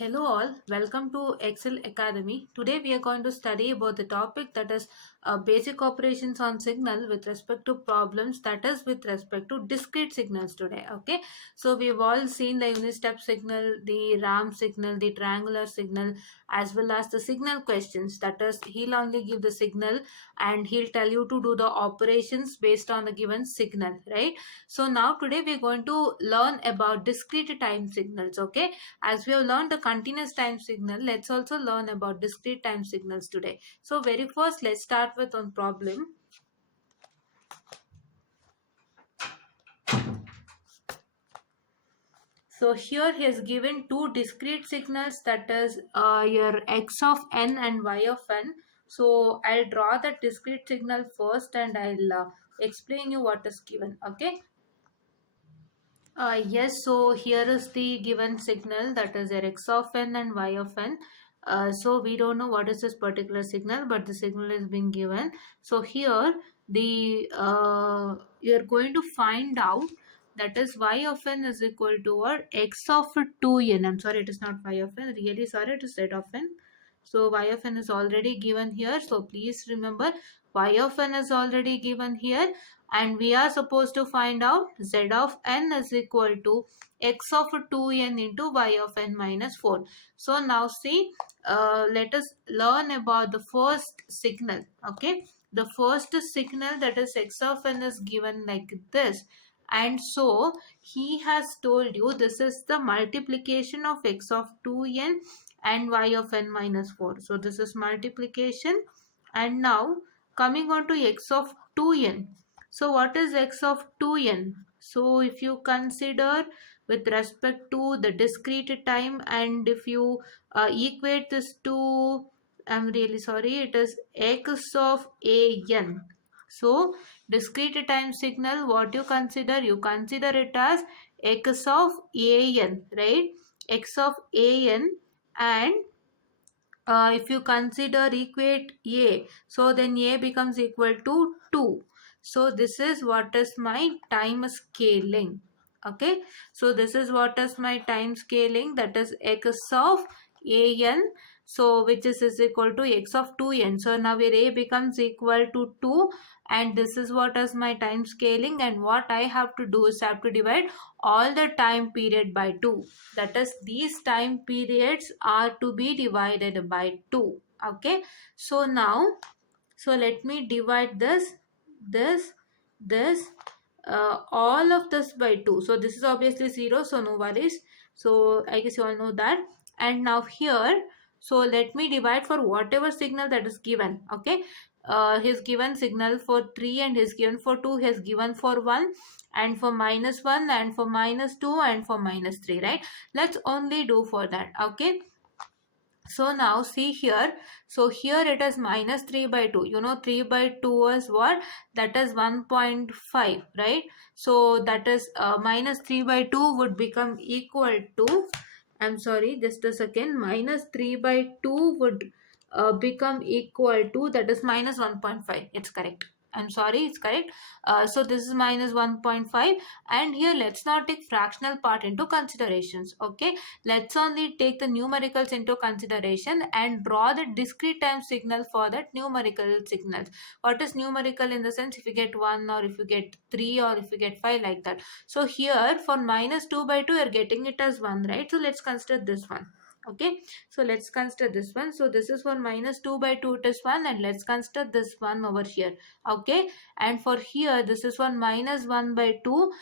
Hello all, welcome to Excel Academy. Today we are going to study about the topic that is basic operations on signal with respect to problems, that is with respect to discrete signals today. Okay, so we've all seen the unit step signal, the ramp signal, the triangular signal, as well as the signal questions. That is, he'll only give the signal and he'll tell you to do the operations based on the given signal, right? So now today we're going to learn about discrete time signals. Okay, as we have learned the continuous time signal, let's also learn about discrete time signals today. So very first, let's start with one problem. So here he has given two discrete signals, that is your x of n and y of n. So I'll draw the discrete signal first and I'll explain you what is given. Okay. Yes, so here is the given signal, that is x of n and y of n. So we don't know what is this particular signal, but the signal is being given. So here you're going to find out, that is y of n is equal to what? X of 2n. I'm sorry, it is not y of n. Really sorry, it is z of n. So y of n is already given here. So please remember, y of n is already given here, and we are supposed to find out z of n is equal to x of 2n into y of n minus 4. So now see, let us learn about the first signal. Okay, the first signal, that is x of n, is given like this, and so he has told you this is the multiplication of x of 2n and y of n minus 4. So this is multiplication, and now coming on to x of 2n. So what is x of 2n? So if you consider with respect to the discrete time, and if you equate this to, I'm really sorry, it is x of an. So discrete time signal, what you consider? You consider it as x of an, right? X of an, and if you consider equate a, so then a becomes equal to 2. So this is what is my time scaling. Okay, so this is what is my time scaling, that is x of an, so which is equal to x of 2n. So now where a becomes equal to 2, and this is what is my time scaling, and what I have to do is I have to divide all the time period by 2. That is, these time periods are to be divided by 2. Okay, so now, so let me divide this all of this by 2. So this is obviously 0, so no worries. So I guess you all know that. And now here, so let me divide for whatever signal that is given. Okay, he's given signal for 3, and he's given for 2, he's given for 1, and for minus 1, and for minus 2, and for minus 3, right? Let's only do for that. Okay, so now see here, so here it is minus 3 by 2. You know 3 by 2 is what? That is 1.5, right? So that is minus 3 by 2 would become equal to, I'm sorry, just a second, minus 3 by 2 would become equal to, that is minus 1.5. It's correct. I'm sorry, it's correct. So this is minus 1.5, and here let's not take fractional part into considerations. Okay, let's only take the numericals into consideration and draw the discrete time signal for that numerical signals. What is numerical in the sense, if you get 1, or if you get 3, or if you get 5, like that. So here for minus 2 by 2 you're getting it as 1, right? So let's consider this one. Okay, so let's consider this one. So this is for minus 2 by 2, it is 1, and let's consider this one over here. Okay, and for here this is for minus 1 by 2,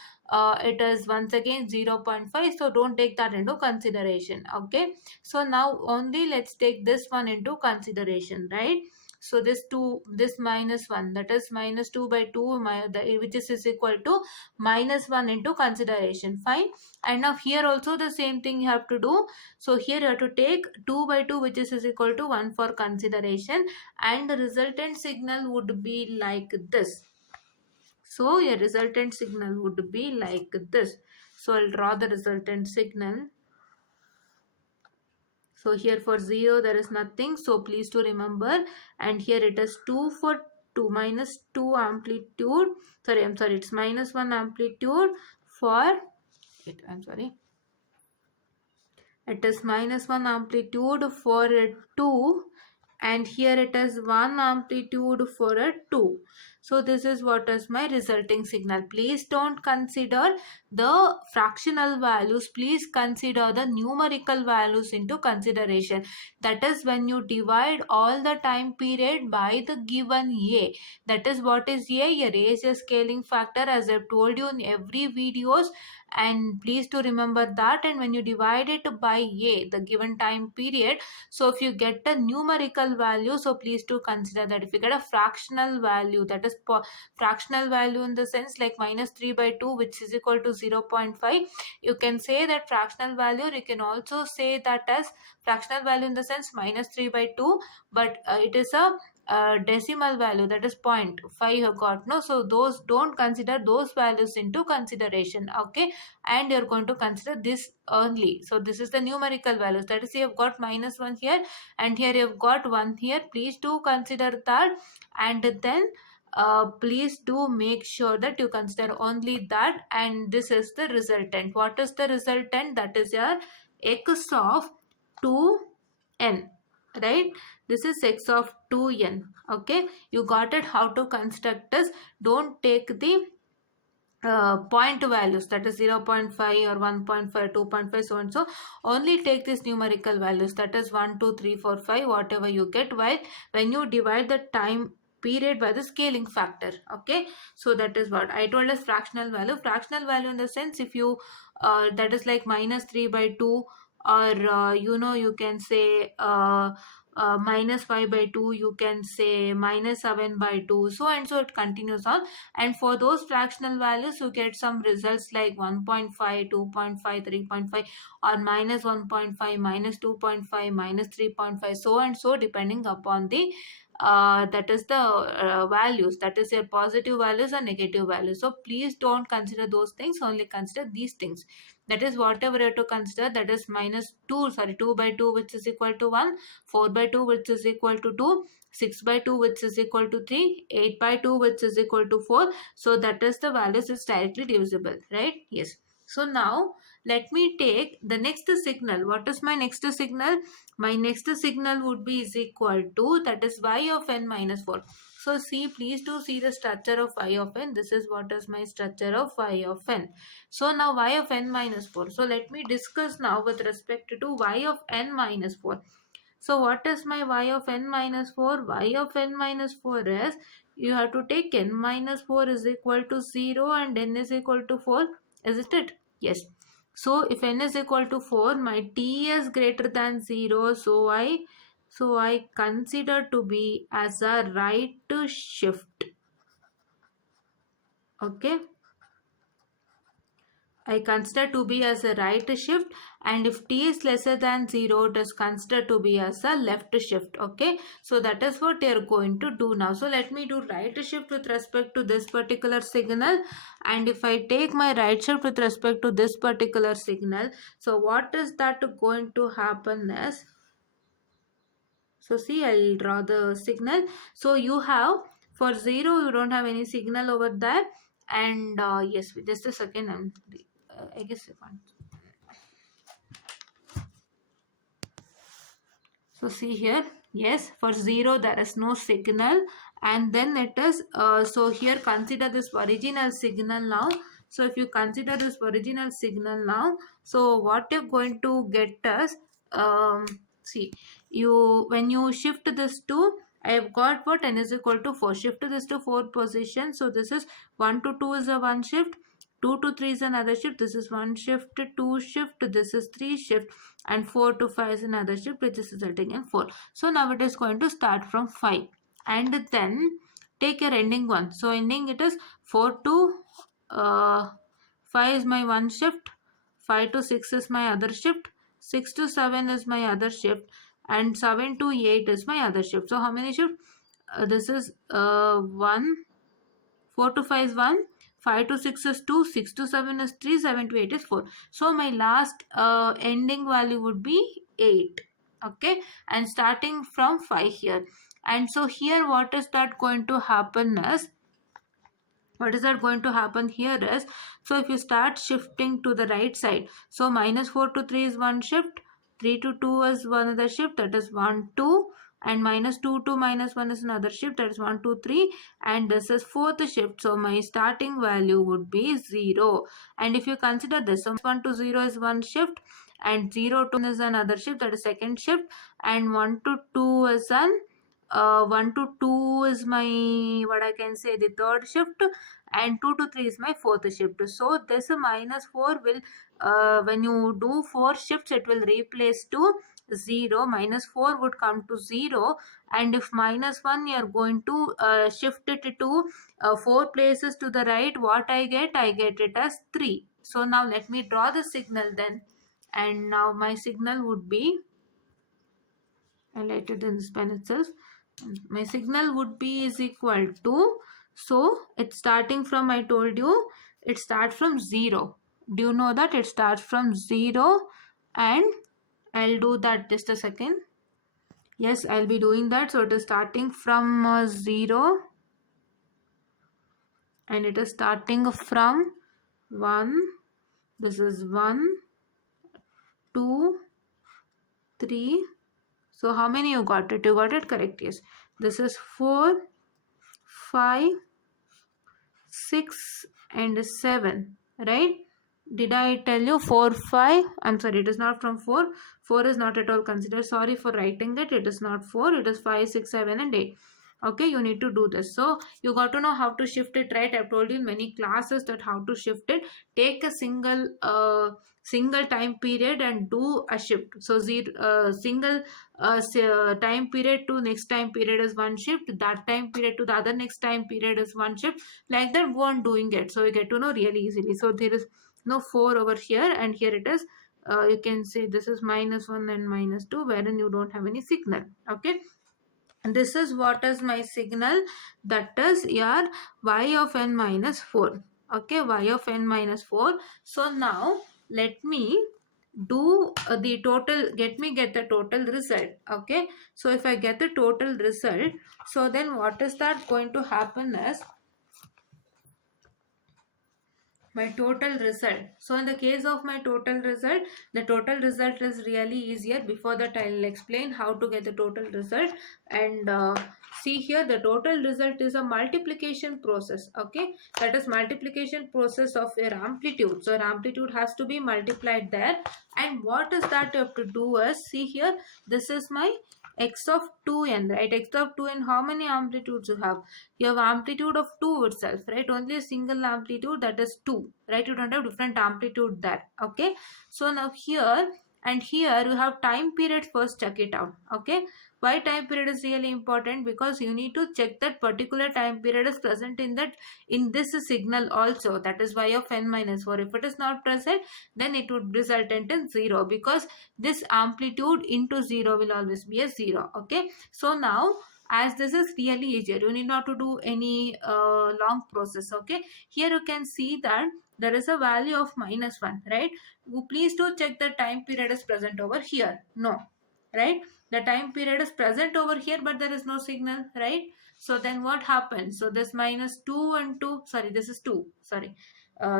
it is once again 0.5, so don't take that into consideration. Okay, so now only let's take this one into consideration, right? So this minus 1, that is minus 2 by 2, which is equal to minus 1 into consideration. Fine. And now here also the same thing you have to do. So here you have to take 2 by 2, which is equal to 1 for consideration, and the resultant signal would be like this. So a resultant signal would be like this. So I'll draw the resultant signal. So here for 0 there is nothing, so please to remember. And here it is 2 for 2, minus 2 amplitude. I'm sorry, it's minus 1 amplitude for it. I'm sorry. It is minus 1 amplitude for a 2, and here it is 1 amplitude for a 2. So this is what is my resulting signal. Please don't consider the fractional values. Please consider the numerical values into consideration. That is when you divide all the time period by the given A. That is what is A? A is a scaling factor, as I've told you in every videos, and please to remember that. And when you divide it by A, the given time period, so if you get a numerical value, so please to consider that. If you get a fractional value, that is fractional value in the sense like minus 3 by 2, which is equal to 0.5, you can say that fractional value. You can also say that as fractional value in the sense minus 3 by 2, but it is a decimal value, that is 0.5 you got, no? So those, don't consider those values into consideration, okay? And you're going to consider this only. So this is the numerical values, that is you have got minus 1 here and here you have got 1 here. Please do consider that, and then please do make sure that you consider only that. And this is the resultant. What is the resultant? That is your x of 2n, right? This is x of 2n, okay? You got it, how to construct this. Don't take the point values, that is 0.5 or 1.5, 2.5, so and so. Only take these numerical values, that is 1, 2, 3, 4, 5, whatever you get, while when you divide the time period by the scaling factor, okay? So that is what I told as fractional value. Fractional value in the sense, if you that is like minus 3 by 2, or you can say minus 5 by 2, you can say minus 7 by 2, so and so it continues on. And for those fractional values, you get some results like 1.5, 2.5, 3.5, or minus 1.5, minus 2.5, minus 3.5, so and so, depending upon the that is the values, that is your positive values or negative values. So please don't consider those things, only consider these things. That is whatever you have to consider, that is minus 2, sorry, 2 by 2, which is equal to 1, 4 by 2, which is equal to 2, 6 by 2, which is equal to 3, 8 by 2, which is equal to 4. So that is the values is directly divisible, right? Yes. So now let me take the next signal. What is my next signal? My next signal would be is equal to, that is y of n minus 4. So see, please do see the structure of y of n. This is what is my structure of y of n. So now y of n minus 4. So let me discuss now with respect to y of n minus 4. So what is my y of n minus 4? Y of n minus 4 is, you have to take n minus 4 is equal to 0 and n is equal to 4. Isn't it? Yes. So if n is equal to 4, my t is greater than 0. So I consider to be as a right shift. Okay. I consider to be as a right shift, and if t is lesser than 0, it is considered to be as a left shift. Okay, so that is what you are going to do now. So let me do right shift with respect to this particular signal, and if I take my right shift with respect to this particular signal, so what is that going to happen is, so see, I'll draw the signal. So you have, for 0 you don't have any signal over there, and yes, just a second, I guess you can't. So see here, yes, for 0 there is no signal, and then it is, so here consider this original signal now. So if you consider this original signal now, so what you're going to get is, see, when you shift this to, I have got what, n is equal to 4. Shift this to 4 position. So this is 1 to 2 is a 1 shift. 2 to 3 is another shift. This is 1 shift, 2 shift, this is 3 shift, and 4 to 5 is another shift, which is resulting in 4. So now it is going to start from 5 and then take your ending one. So ending it is 4 to 5 is my one shift, 5 to 6 is my other shift, 6 to 7 is my other shift, and 7 to 8 is my other shift. So how many shifts? This is 1, 4 to 5 is 1, 5 to 6 is 2, 6 to 7 is 3, 7 to 8 is 4. So my last ending value would be 8. Okay, and starting from 5 here. And so here what is that going to happen is, what is that going to happen here is, so if you start shifting to the right side, so minus 4 to 3 is one shift, 3 to 2 is one other shift, that is 1 2, and minus 2 to minus 1 is another shift, that is 1 2 3, and this is fourth shift, so my starting value would be 0. And if you consider this, so 1 to 0 is one shift, and 0 to 1 is another shift, that is second shift, and 1 to 2 is an 1 to 2 is my, what I can say, the third shift, and 2 to 3 is my fourth shift. So this minus 4 will, when you do 4 shifts, it will replace to 0. Minus 4 would come to 0, and if minus 1 you are going to shift it to 4 places to the right, what I get it as 3. So now let me draw the signal then, and now my signal would be, I write it in this pen itself. My signal would be is equal to, so it's starting from, I told you, it starts from 0. Do you know that it starts from 0? And I'll do that, just a second. Yes, I'll be doing that. So it is starting from 0, and it is starting from 1. This is 1 2 3. So how many you got it? You got it correct. Yes, this is 4 5 6 and 7, right? Did I tell you 4 5? I'm sorry, it is not from 4. 4 is not at all considered. Sorry for writing that. It is not 4, it is 5 6 7 and 8. Okay, you need to do this. So you got to know how to shift it, right? I've told you in many classes that how to shift it. Take a single time period and do a shift. So single time period to next time period is one shift, that time period to the other next time period is one shift, like that go on doing it, so you get to know really easily. So there is no 4 over here, and here it is, you can say this is minus 1 and minus 2, wherein you don't have any signal. Okay, and this is what is my signal, that is your y of n minus 4. Okay, y of n minus 4. So now let me do the total, get the total result. Okay, so if I get the total result, so then what is that going to happen is my total result. So in the case of my total result, the total result is really easier. Before that I'll explain how to get the total result. And see here, the total result is a multiplication process. Okay, that is multiplication process of your amplitude. So your amplitude has to be multiplied there, and what is that you have to do is, see here, this is my x of 2n, right? X of 2n, how many amplitudes you have? You have amplitude of 2 itself, right? Only a single amplitude, that is 2, right? You don't have different amplitude there. Okay, so now here and here you have time period. First check it out. Okay, why time period is really important? Because you need to check that particular time period is present in that, in this signal also, that is y of n minus 4. If it is not present, then it would result in 0, because this amplitude into 0 will always be a 0. Okay, so now as this is really easier, you need not to do any long process. Okay, here you can see that there is a value of minus 1, right? You please do check the time period is present over here. No, right? The time period is present over here, but there is no signal, right? So then what happens? So this minus 2 and 2, sorry, this is 2, sorry,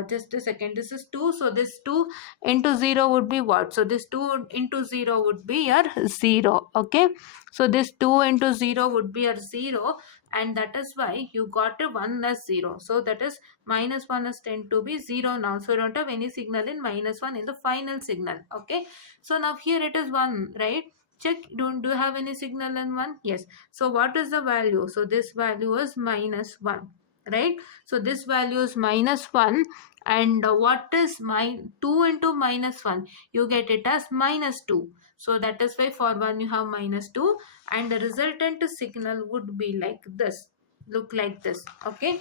just a second, this is 2. So this 2 into 0 would be what? So this 2 into 0 would be your 0. Okay, so this 2 into 0 would be your 0, and that is why you got a 1 as 0. So that is minus 1 is tend to be 0 now. So you don't have any signal in minus 1 in the final signal. Okay, so now here it is 1, right? Check, do you have any signal in 1? Yes. So what is the value? So this value is minus 1, right? So this value is minus 1, and what is 2 into minus 1? You get it as minus 2. So that is why for 1 you have minus 2, and the resultant signal would be like this, look like this. Okay,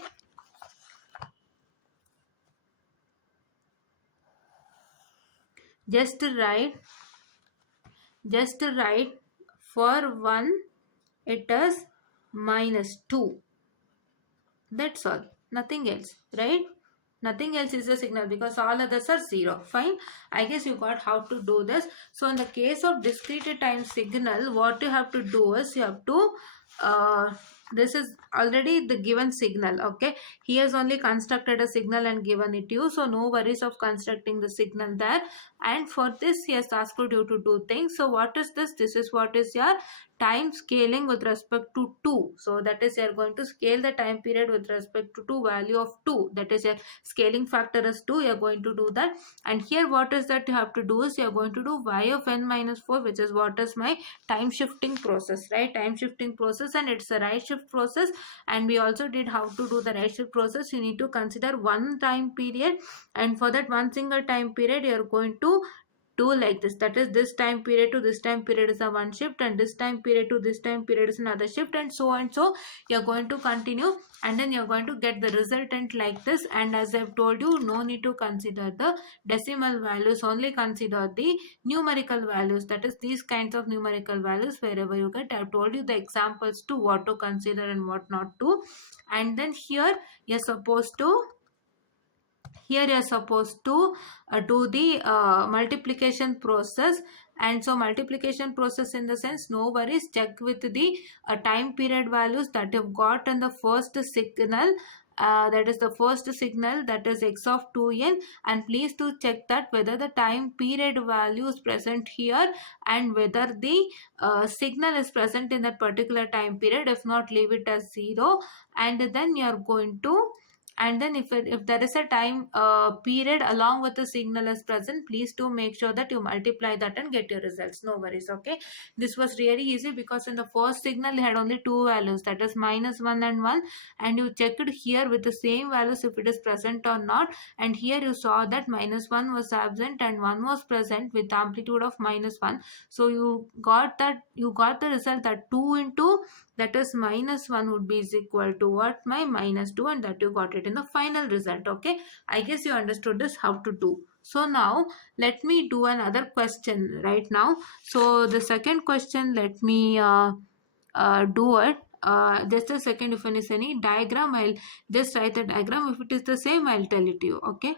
just write for 1 it is minus 2. That's all, nothing else, right? Nothing else is a signal, because all others are 0. Fine, I guess you got how to do this. So in the case of discrete time signal, what you have to do is you have to this is already the given signal. Okay, he has only constructed a signal and given it to you, so no worries of constructing the signal there. And for this he has asked you to do things. So what is this? This is what is your time scaling with respect to 2. So that is, you are going to scale the time period with respect to 2, value of 2, that is your scaling factor is 2. You are going to do that. And here what is that you have to do is, you are going to do y of n minus 4, which is what is my time shifting process, right? Time shifting process, and it's a right shift process. And we also did how to do the right shift process. You need to consider one time period, and for that one single time period you are going to do like this. That is, this time period to this time period is a one shift, and this time period to this time period is another shift, and so on. So you're going to continue, and then you're going to get the resultant like this. And as I've told you, no need to consider the decimal values, only consider the numerical values. That is, these kinds of numerical values wherever you get. I've told you the examples to what to consider and what not to. And then here you're supposed to do the multiplication process. And so multiplication process, in the sense, no worries, check with the time period values that you've got in the first signal. That is the first signal, that is x of 2n, and please to check that whether the time period value is present here and whether the signal is present in that particular time period. If not, leave it as 0. And then you are going to, and then if there is a time period along with the signal is present, please do make sure that you multiply that and get your results. No worries. Okay, this was really easy because in the first signal you had only two values, that is -1 and 1, and you checked here with the same values if it is present or not. And here you saw that -1 was absent and 1 was present with amplitude of -1. So you got the result that 2 into, that is -1, would be is equal to what? My -2, and that you got it in the final result. Okay, I guess you understood this how to do. So now let me do another question right now. So the second question, let me do it. Just a second. If there is any diagram, I'll just write the diagram. If it is the same, I'll tell it to you. Okay.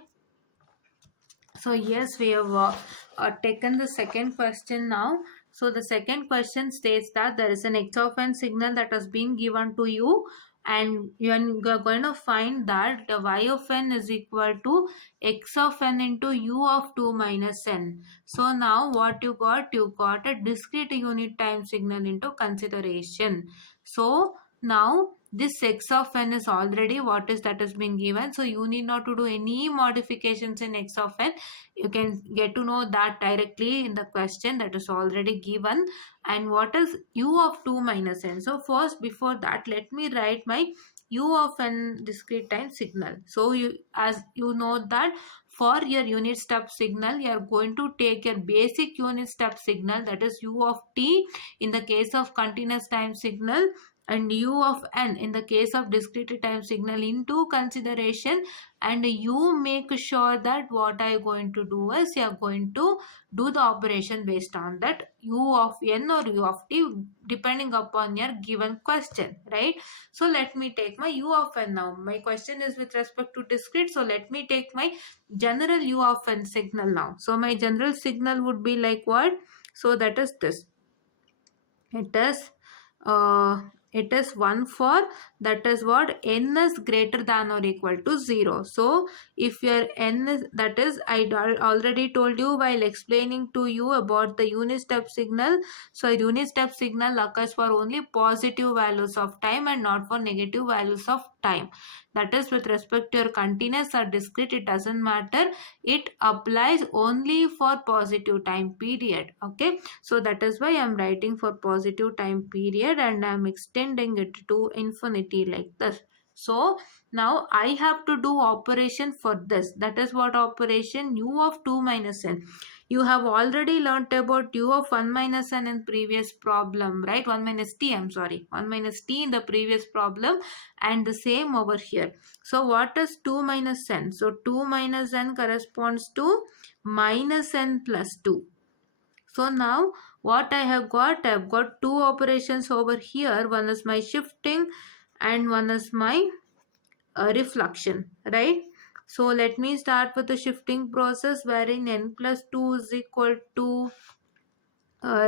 So yes, we have taken the second question now. So the second question states that there is an x of n signal that has been given to you, and you are going to find that the y of n is equal to x of n into u of 2 minus n. So now what you got? You got a discrete unit time signal into consideration. So now this x of n is already what is that has been given. So you need not to do any modifications in x of n. You can get to know that directly in the question that is already given. And what is u of 2 minus n? So first, before that, let me write my u of n discrete time signal. So you, as you know that for your unit step signal, you are going to take your basic unit step signal, that is u of t in the case of continuous time signal, and u of n in the case of discrete time signal into consideration. And you make sure that what I am going to do is, you are going to do the operation based on that u of n or u of t, depending upon your given question, right? So let me take my u of n now. My question is with respect to discrete, so let me take my general u of n signal now. So my general signal would be like what? So that is this. Uh, it is 1 for, that is what, n is greater than or equal to 0. So if your n is, that is, I already told you while explaining to you about the unit step signal. So unit step signal occurs for only positive values of time and not for negative values of time. That is, with respect to your continuous or discrete, it doesn't matter. It applies only for positive time period. Okay, so that is why I am writing for positive time period, and I am extending it to infinity like this. So now I have to do operation for this. That is what operation? U of 2 minus n. You have already learnt about u of 1 minus n in previous problem, right? 1 minus t, I'm sorry. 1 minus t in the previous problem, and the same over here. So what is 2 minus n? So 2 minus n corresponds to minus n plus 2. So now what I have got? I have got two operations over here. One is my shifting and one is my reflection, right? So let me start with the shifting process, wherein n plus 2 is equal to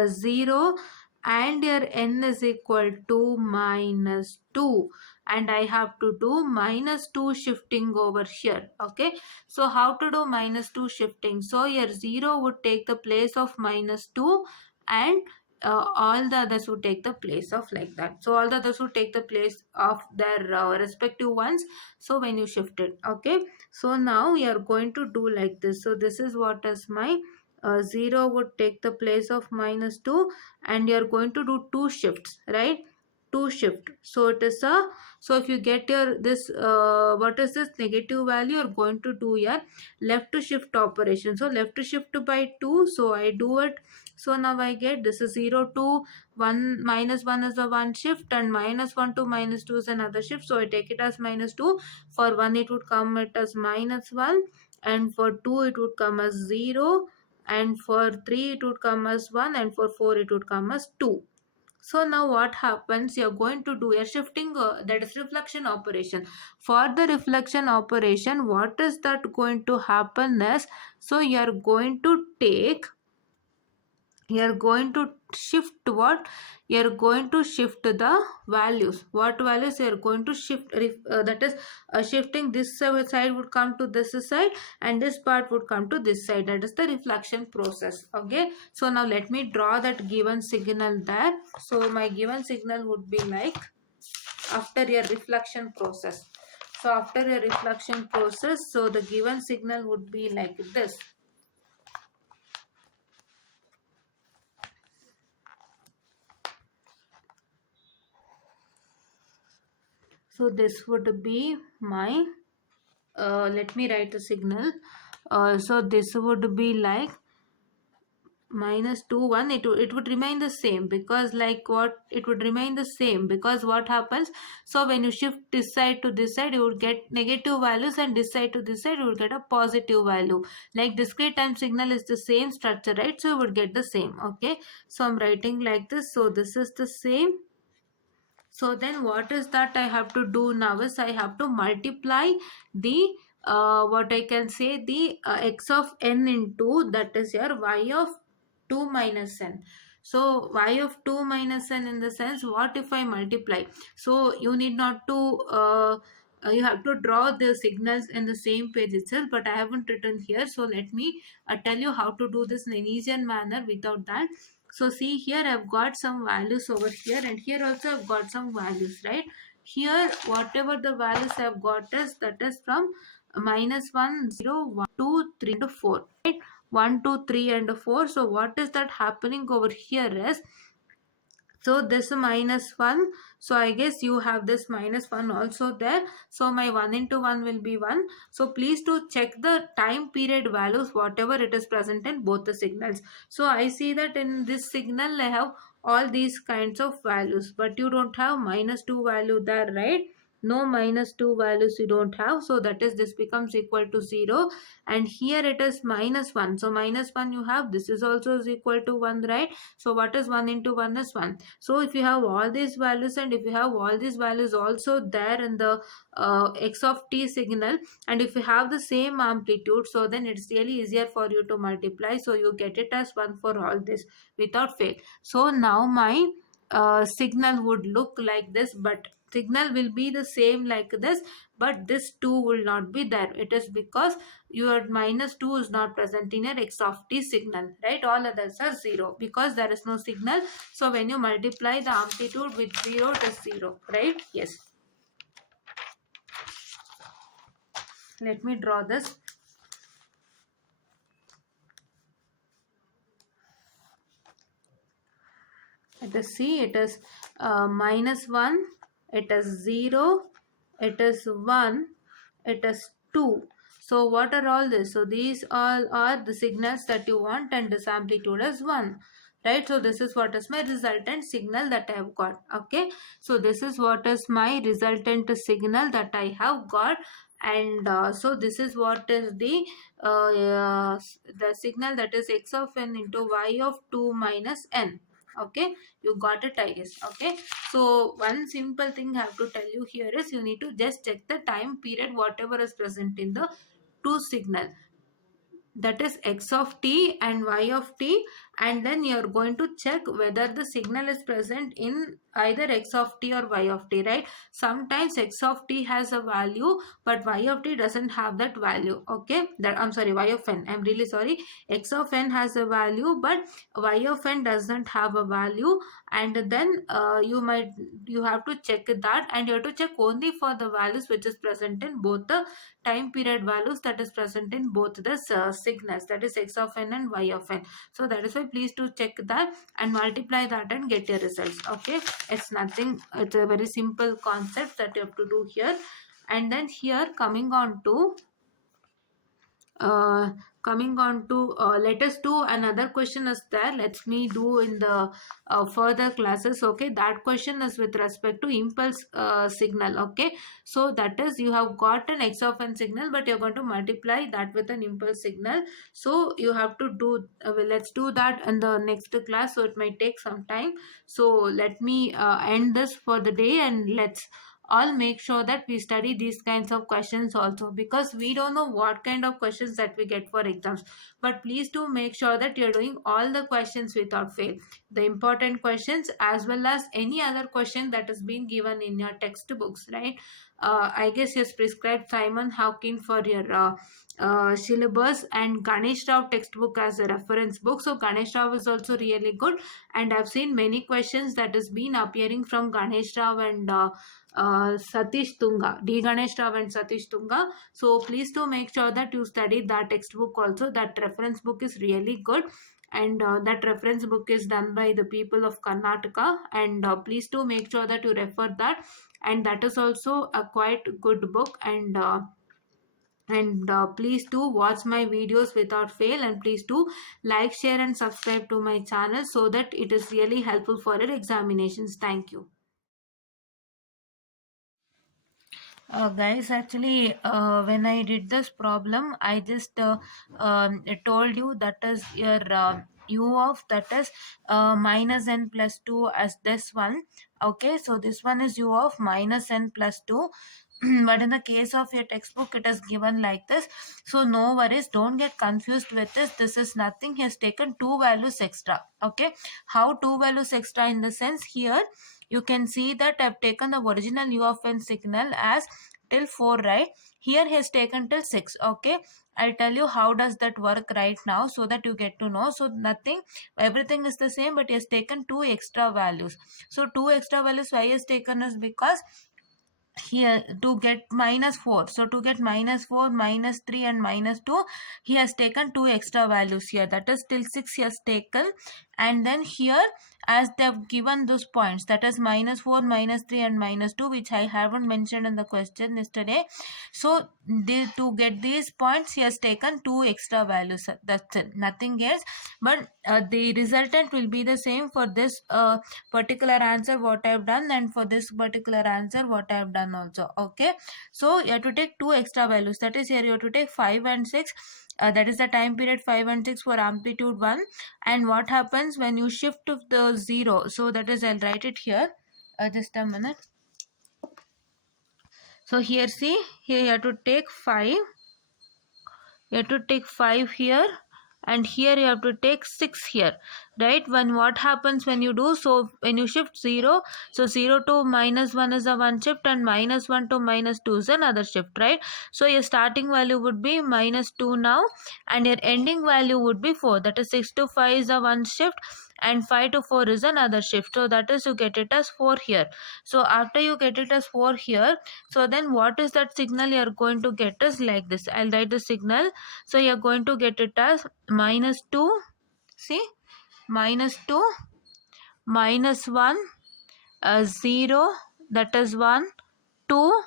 0, and your n is equal to minus 2, and I have to do minus 2 shifting over here. Okay, so how to do minus 2 shifting? So your 0 would take the place of minus 2, and all the others would take the place of like that. So all the others would take the place of their respective ones. So when you shift it, okay, so now we are going to do like this. So this is what is my 0 would take the place of minus 2, and you are going to do two shifts, right? Two shift. So it is a, so if you get your this what is this negative value, you are going to do your left to shift operation. So left to shift by 2, so I do it. So now I get this is 0 to 1, minus 1 is a one shift, and minus 1 to minus 2 is another shift. So I take it as minus 2. For 1 it would come it as minus 1, and for 2 it would come as 0, and for 3 it would come as 1, and for 4 it would come as 2. So now what happens, you're going to do a shifting, that is reflection operation. For the reflection operation, what is that going to happen is, so you're going to take, you're going to shift what, you're going to shift the values. What values you're going to shift, that is shifting this side would come to this side, and this part would come to this side. That is the reflection process. Okay, so now let me draw that given signal there. So my given signal would be like after your reflection process. So after your reflection process, so the given signal would be like this. So this would be my let me write the signal. So this would be like minus 2 1. It would remain the same, because like what, it would remain the same because what happens, so when you shift this side to this side, you would get negative values, and this side to this side you would get a positive value. Like discrete time signal is the same structure, right? So you would get the same. Okay, so I'm writing like this. So this is the same. So then what is that I have to do now is I have to multiply the what I can say, the x of n into, that is your y of 2 minus n. So y of 2 minus n, in the sense, what if I multiply? So you need not to you have to draw the signals in the same page itself, but I haven't written here. So let me tell you how to do this in an easier manner without that. So see here, I've got some values over here, and here also I've got some values, right? Here whatever the values I've got is, that is from minus 1 0 1 2 3 and 4, right? 1 2 3 and 4. So what is that happening over here is, so this minus 1, so I guess you have this minus 1 also there. So my 1 into 1 will be 1. So please to check the time period values, whatever it is present in both the signals. So I see that in this signal I have all these kinds of values, but you don't have minus 2 value there, right? No minus 2 values you don't have. So that is, this becomes equal to 0, and here it is minus 1. So minus 1 you have, this is also is equal to 1, right? So what is 1 into 1 is 1. So if you have all these values, and if you have all these values also there in the x of t signal, and if you have the same amplitude, so then it's really easier for you to multiply. So you get it as 1 for all this without fail. So now my signal would look like this, but signal will be the same like this, but this 2 will not be there. It is because your minus 2 is not present in your x of t signal, right? All others are 0 because there is no signal. So when you multiply the amplitude with 0, it is 0, right? Yes. Let me draw this. Let us see, it is minus 1, it is 0, it is 1, it is 2. So what are all this? So these all are the signals that you want, and this amplitude is 1. Right, so this is what is my resultant signal that I have got. Okay, so this is what is my resultant signal that I have got, and so this is what is the signal, that is x of n into y of 2 minus n. Okay, you got it, I guess. Okay, so one simple thing I have to tell you here is, you need to just check the time period whatever is present in the two signal, that is x of t and y of t, and then you're going to check whether the signal is present in either x of t or y of t, right? Sometimes x of t has a value but y of t doesn't have that value. Okay, that I'm sorry, y of n, I'm really sorry, x of n has a value but y of n doesn't have a value, and then you have to check that, and you have to check only for the values which is present in both the time period values that is present in both the signals, that is x of n and y of n. So that is why please to check that and multiply that and get your results. Okay, it's nothing, it's a very simple concept that you have to do here. And then here coming on to uh, let us do another question is there, let me do in the further classes. Okay, that question is with respect to impulse signal. Okay, so that is, you have got an x of n signal but you're going to multiply that with an impulse signal. So you have to do well, let's do that in the next class, so it might take some time. So let me end this for the day, and let's all make sure that we study these kinds of questions also, because we don't know what kind of questions that we get for exams. But please do make sure that you're doing all the questions without fail, the important questions as well as any other question that is being given in your textbooks, right? I guess you've prescribed Simon Hawking for your syllabus and Ganesh Rao textbook as a reference book. So Ganesh Rao is also really good, and I've seen many questions that has been appearing from Ganesh Rao and Satish Tunga, D. Ganesh Rao and Satish Tunga. So please do make sure that you study that textbook also. That reference book is really good, and that reference book is done by the people of Karnataka, and please do make sure that you refer that, and that is also a quite good book. And please do watch my videos without fail, and please do like, share and subscribe to my channel so that it is really helpful for your examinations. Thank you. Guys, actually, when I did this problem, I just told you that is your u of, that is minus n plus 2 as this one. Okay, so this one is u of minus n plus 2. But in the case of your textbook, it is given like this. So no worries, don't get confused with this. This is nothing. He has taken two values extra. Okay, how two values extra? In the sense, here you can see that I've taken the original u of n signal as till 4, right? Here he has taken till 6. Okay, I'll tell you how does that work right now, so that you get to know. So nothing, everything is the same, but he has taken two extra values. So two extra values why he has taken is because here to get minus 4, so to get minus 4, minus 3 and minus 2, he has taken two extra values here, that is till 6 he has taken. And then here, as they have given those points, that is minus 4, minus 3 and minus 2, which I haven't mentioned in the question yesterday. So to get these points, he has taken two extra values. That's it, nothing else. But the resultant will be the same for this particular answer what I have done, and for this particular answer what I have done also. Okay, so you have to take two extra values, that is here you have to take 5 and 6. That is the time period 5 and 6 for amplitude 1. And what happens when you shift to the 0? So that is, I'll write it here, just a minute. So here, see, here you have to take 5, you have to take 5 here, and here you have to take 6 here, right? When what happens when you do, so when you shift 0, so 0 to minus 1 is a one shift, and minus 1 to minus 2 is another shift, right? So your starting value would be minus 2 now, and your ending value would be 4, that is 6 to 5 is a one shift, and 5 to 4 is another shift. So that is, you get it as 4 here. So after you get it as 4 here, so then what is that signal you are going to get is like this. I'll write the signal. So you are going to get it as minus 2, see, minus 2, minus 1, 0, that is 1, 2,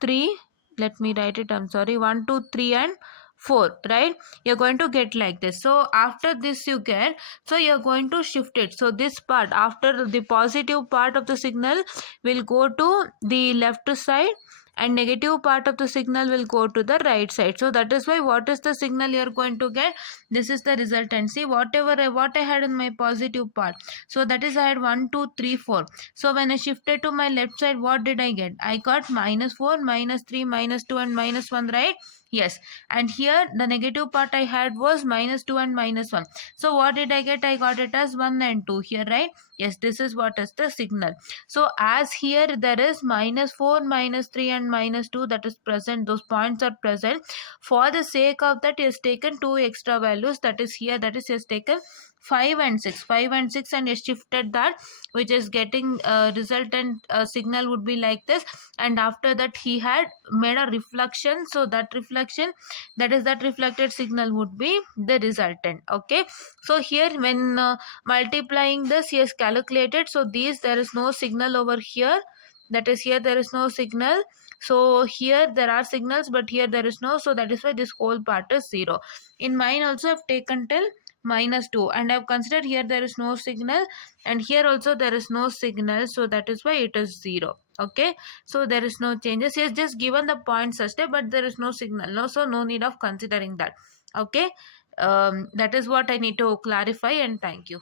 3, let me write it, I'm sorry, 1, 2, 3 and 4, right? You're going to get like this. So after this you get, so you're going to shift it. So this part, after the positive part of the signal will go to the left side, and negative part of the signal will go to the right side. So that is why, what is the signal you're going to get? This is the resultant. See, what I had in my positive part, so that is I had 1, 2, 3, 4. So when I shifted to my left side, what did I get? I got minus 4, minus 3, minus 2 and minus 1, right? Yes, and here the negative part I had was -2 and -1. So what did I get? I got it as 1 and 2 here, right? Yes, this is what is the signal. So as here there is -4, -3 and -2 that is present, those points are present. For the sake of that, he has taken two extra values, that is here, that is he has taken 5 and 6, 5 and 6, and he shifted that, which is getting resultant signal would be like this. And after that he had made a reflection, so that reflection, that is that reflected signal would be the resultant. Okay, so here when multiplying this, he has calculated, so these there is no signal over here, that is here there is no signal. So here there are signals, but here there is no, so that is why this whole part is 0. In mine also I've taken till -2, and I've considered here there is no signal, and here also there is no signal, so that is why it is 0. Okay, so there is no changes. He has just given the point such that, but there is no signal, no, so no need of considering that. Okay, that is what I need to clarify, and thank you.